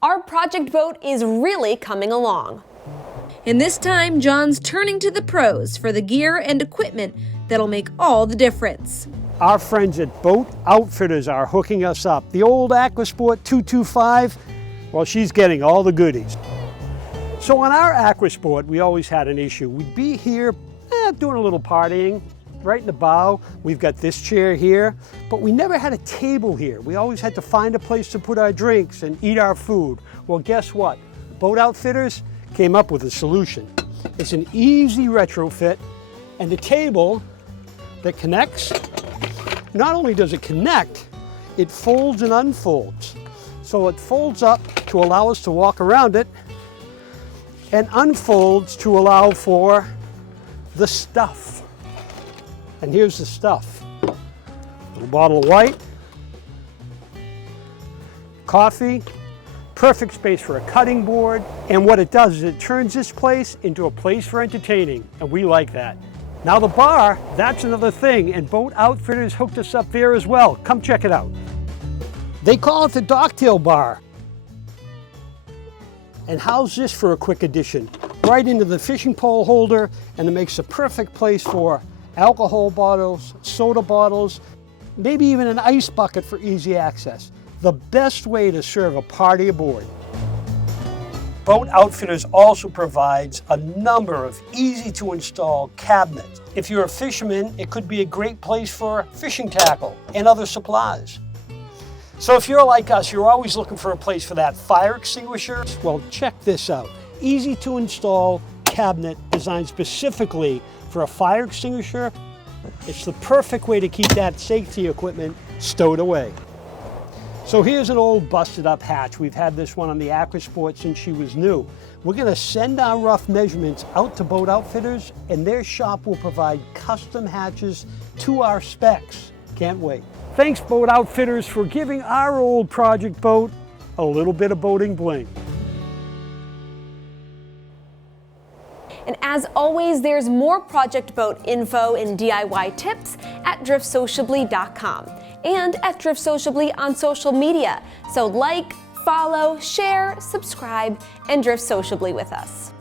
our project boat is really coming along. And this time, John's turning to the pros for the gear and equipment that'll make all the difference. Our friends at Boat Outfitters are hooking us up. The old Aquasport 225, well, she's getting all the goodies. So on our Aquasport, we always had an issue. We'd be here doing a little partying. Right in the bow, we've got this chair here, but we never had a table here. We always had to find a place to put our drinks and eat our food. Well, guess what? Boat Outfitters came up with a solution. It's an easy retrofit, and the table that connects, not only does it connect, it folds and unfolds. So it folds up to allow us to walk around it, and unfolds to allow for the stuff. And here's the stuff. A little bottle of white, coffee, perfect space for a cutting board. And what it does is it turns this place into a place for entertaining, and we like that. Now the bar, that's another thing, and Boat Outfitters hooked us up there as well. Come check it out. They call it the Docktail Bar. And how's this for a quick addition? Right into the fishing pole holder, and it makes a perfect place for alcohol bottles, soda bottles, maybe even an ice bucket for easy access. The best way to serve a party aboard. Boat Outfitters also provides a number of easy to install cabinets. If you're a fisherman, it could be a great place for fishing tackle and other supplies. So if you're like us, you're always looking for a place for that fire extinguisher, well, check this out. Easy to install cabinet designed specifically for a fire extinguisher. It's the perfect way to keep that safety equipment stowed away. So here's an old busted up hatch. We've had this one on the Aquasport since she was new. We're gonna send our rough measurements out to Boat Outfitters, and their shop will provide custom hatches to our specs. Can't wait. Thanks, Boat Outfitters, for giving our old project boat a little bit of boating bling. And as always, there's more Project Boat info and DIY tips at driftsociably.com and at Drift Sociably on social media. So like, follow, share, subscribe, and drift sociably with us.